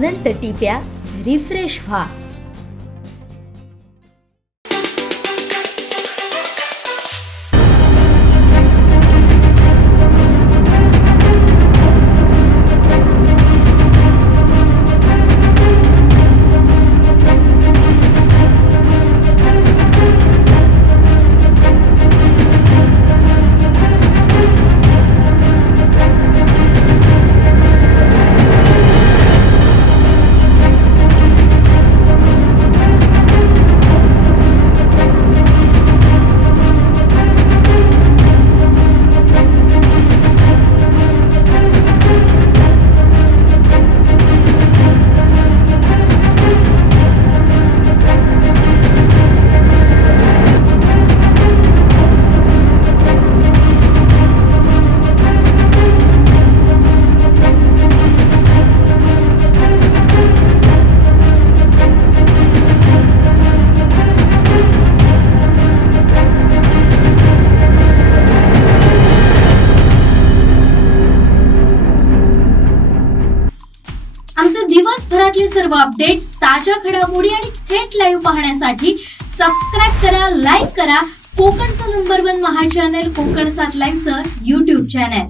अनंत टिप्या refresh व्हा. आमचे दिवसभरातले सर्व अपडेट्स, ताज्या घडामोडी आणि थेट लाईव्ह पाहण्यासाठी सबस्क्राईब करा, लाईक करा कोकणचं नंबर 1 महा चॅनल कोकण 7 लाईव्हचं YouTube चॅनल.